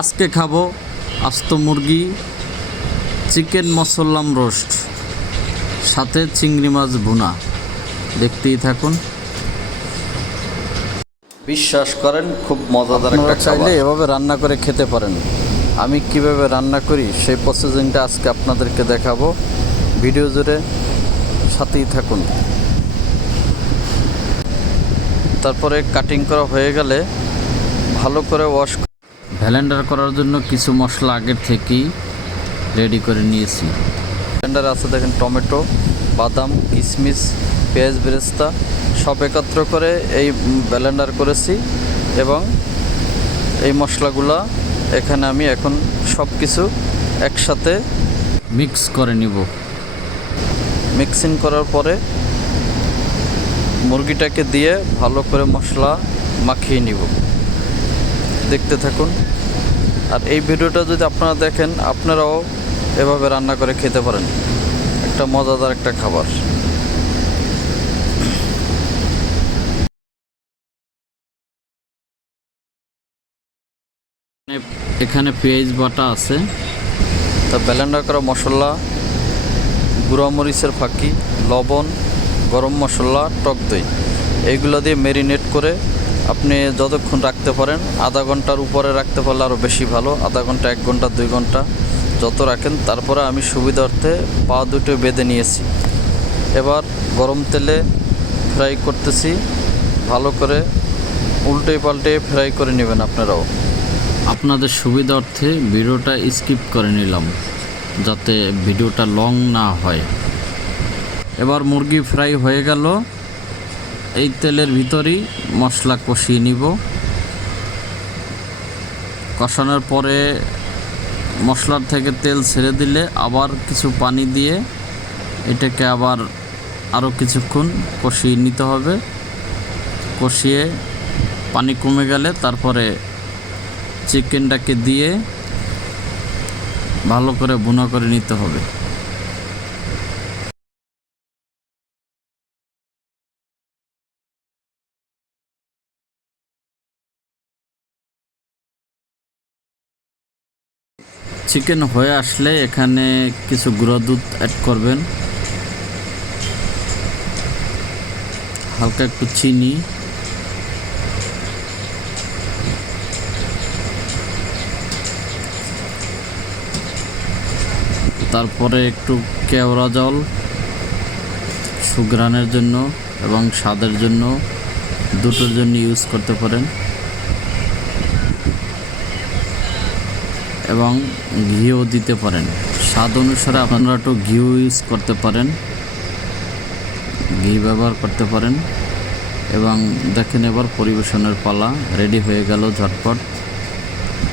আজকে খাবো আস্ত মুরগি চিকেন মশলাম রোস্ট, সাথে চিংড়ি মাছ ভুনা। দেখতেই থাকুন। বিশ্বাস করেন খুব মজাদার একটা খাবার। চাইলে এভাবে রান্না করে খেতে পারেন। আমি কিভাবে রান্না করি সেই প্রসেসিংটা আজকে আপনাদেরকে দেখাবো। ভিডিও জুড়ে সাথেই থাকুন। তারপরে কাটিং করা হয়ে গেলে ভালো করে ওয়াশ ব্লেন্ডার করার জন্য কিছু মশলা আগের থেকেই রেডি করে নিয়েছি। ব্লেন্ডার আছে দেখেন, টমেটো, বাদাম, কিশমিশ, পেঁয়াজ বেরেস্তা সব একত্র করে এই ব্লেন্ডার করেছি এবং এই মশলাগুলা এখানে আমি এখন সব কিছু একসাথে মিক্স করে নিব। মিক্সিং করার পরে মুরগিটাকে দিয়ে ভালো করে মশলা মাখিয়ে নিব। দেখতে থাকুন। আর এই ভিডিওটা যদি আপনারা দেখেন, আপনারাও এভাবে রান্না করে খেতে পারেন। একটা মজাদার একটা খাবার। এখানে পেঁয়াজ বাটা আছে, তা ব্লেন্ডার করা মশলা, গুঁড়া মরিচের ফাঁকি, লবণ, গরম মশলা, টক দই এইগুলো দিয়ে ম্যারিনেট করে আপনি যতক্ষণ রাখতে পারেন, আধা ঘন্টার উপরে রাখতে পারলে আরও বেশি ভালো। আধা ঘন্টা, 1 ঘন্টা, 2 ঘন্টা যত রাখেন। তারপরে আমি সুবিধার্থে পা দুটো বেঁধে নিয়েছি। এবার গরম তেলে ফ্রাই করতেছি। ভালো করে উল্টে পাল্টে ফ্রাই করে নেবেন আপনারাও। আপনাদের সুবিধার্থে ভিডিওটা স্কিপ করে নিলাম যাতে ভিডিওটা লং না হয়। এবার মুরগি ফ্রাই হয়ে গেল। এই তেলের ভিতরেই মশলা কষিয়ে নিব। কষানোর পরে মশলার থেকে তেল ছেড়ে দিলে আবার কিছু পানি দিয়ে এটাকে আবার আরও কিছুক্ষণ কষিয়ে নিতে হবে। কষিয়ে পানি কমে গেলে তারপরে চিকেনটাকে দিয়ে ভালো করে ভুনা করে নিতে হবে। চিকেন হয়ে আসলে এখানে কিছু গুঁড়া দুধ অ্যাড করবেন, হালকা একটু চিনি, তারপরে একটু কেওড়া জল সুঘ্রাণের জন্য এবং স্বাদের জন্য, দুটোর জন্য ইউজ করতে পারেন। এবং ঘিও দিতে পারেন, স্বাদ অনুসারে আপনারা একটু ঘিও ইউজ করতে পারেন, ঘি ব্যবহার করতে পারেন। এবং দেখেন এবার পরিবেশনের পালা। রেডি হয়ে গেল ঝটপট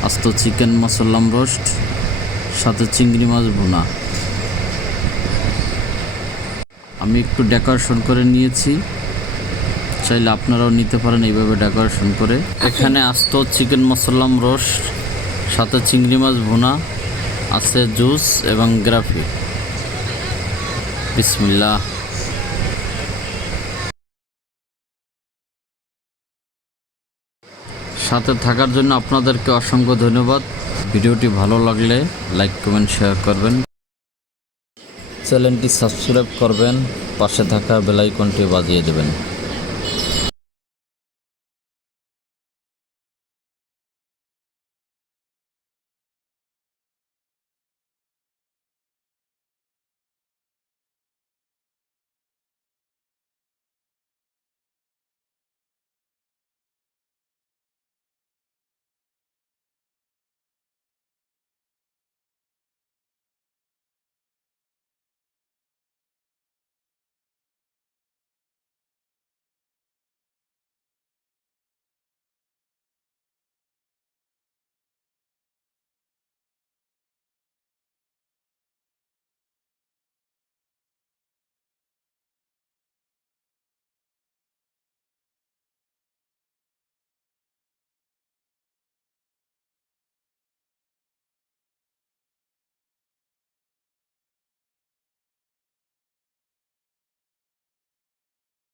আস্ত চিকেন মশলাম রোস্ট, সাথে চিংড়ি মাছ ভুনা। আমি একটু ডেকোরেশন করে নিয়েছি, চাইলে আপনারাও নিতে পারেন এইভাবে ডেকোরেশন করে। এখানে আস্ত চিকেন মশলাম রোস্ট, সাথে চিংড়ি মাছ ভুনা আছে, জুস এবং গ্রাফি। বিসমিল্লাহ। সাথে থাকার জন্য আপনাদেরকে অসংখ্য ধন্যবাদ। ভিডিওটি ভালো লাগলে লাইক, কমেন্ট, শেয়ার করবেন। চ্যানেলটি সাবস্ক্রাইব করবেন, পাশে থাকা বেল আইকনটি বাজিয়ে দেবেন।